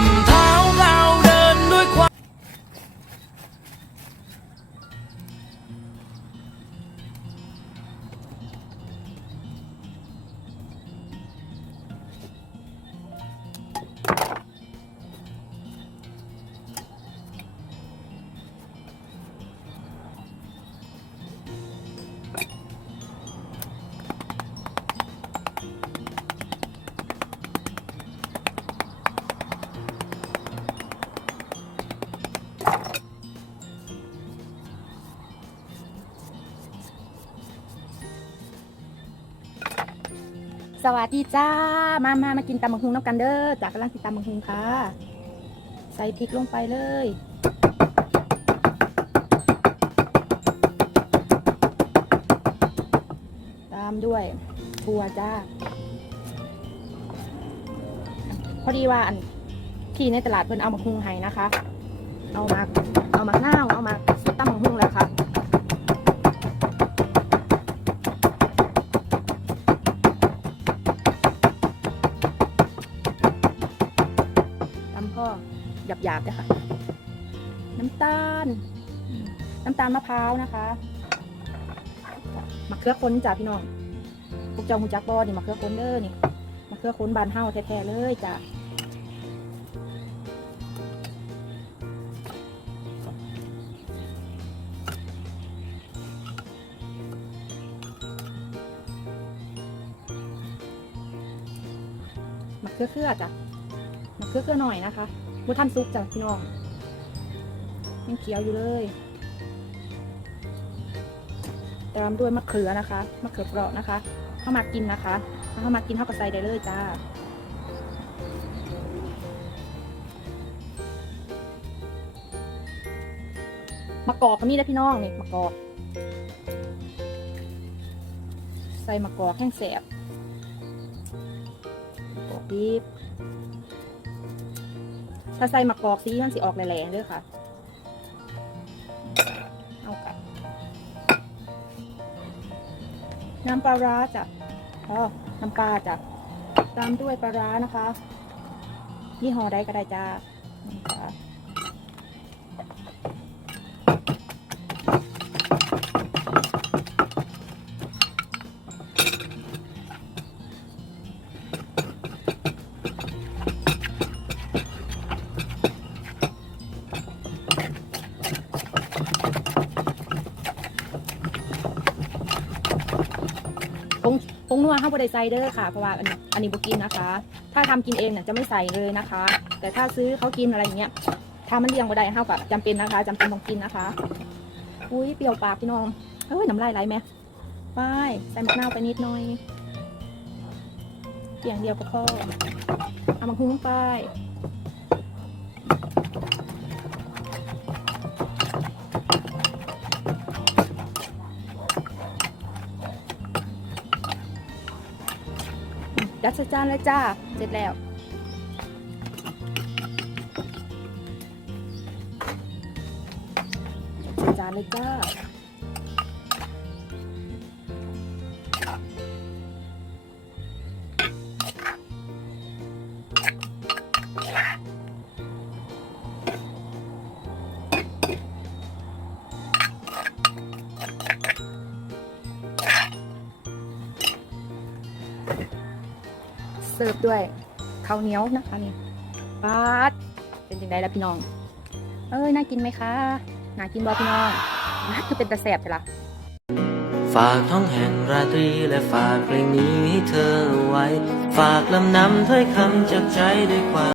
ำ สวัสดีจ้า มามามากินตำบักฮุงน้ำกันเด้อจากกำลังกินตำบักฮุงค่ะ ใส่พริกลงไปเลย ตามด้วยถั่วจ้า พอดีว่าอันที่ในตลาดเพิ่นเอามาฮุงให้นะคะ เอามา เอามาหน้า หยาบๆเลยค่ะน้ำตาล น้ำตาลมะพร้าวนะคะมะเขือค้นจ้ะพี่น้องพวกเจ้าหูจักบอนี่มะเขือค้นเด้อนี่มะเขือค้นบานเฮาแท้ๆเลยจ้ะมะเขือเครือจ้ะมะเขือเกลือหน่อยนะคะ บุท่านซุปจ้ะพี่น้องยังเขียวอยู่เลยตามด้วยมะเขือนะคะมะเขือเปราะนะคะเข้ามากินนะคะเข้ามากินเท่ากับใส่ได้เลยจ้ามะกอกก็มีนะพี่น้องนี่มะกอก ใส่มะกอกแห้งแสบมะกอกดิบ ถ้าใส่มะกอกสีมันสิออกแหลงๆด้วยค่ะ เอากัน น้ำปลาร้าจ้ะอ๋อน้ำปลาจ้ะ ตามด้วยปลาร้านะคะยี่ห้อใดก็ได้จ้า งนัวเข้าไปในไซเดอร์ค่ะเพราะว่าอันนี้อันนี้บุกินนะคะ ถ้าทำกินเองเนี่ยจะไม่ใส่เลยนะคะ แต่ถ้าซื้อเขากินอะไรอย่างเงี้ยถ้ามันเลี้ยงบ่ได้เท่ากับจำเป็นนะคะจำเป็นต้องกินนะคะ อุ้ยเปรี้ยวปากพี่น้องเฮ้ยน้ำลายไหลไหมไปใส่มะนาวไปนิดหน่อยเพียงเดียวก็พอเอามาหุ้งไป จัดใส่จานเลยจ้า เสร็จแล้ว ใส่จานเลยจ้า เสิร์ฟด้วยข้าวเหนียวนะคะนี่ปาดเป็นจังไดล่ะพี่น้อง เอ้ยน่ากินไหมคะน่ากินบ่พี่น้องน่าคือเป็นตะแสบใช่ละฝากท้องแห่งราตรีและฝากเพลงนี้ให้เธอไว้ ฝากลำนำถ้อยคำจากใจด้วยความ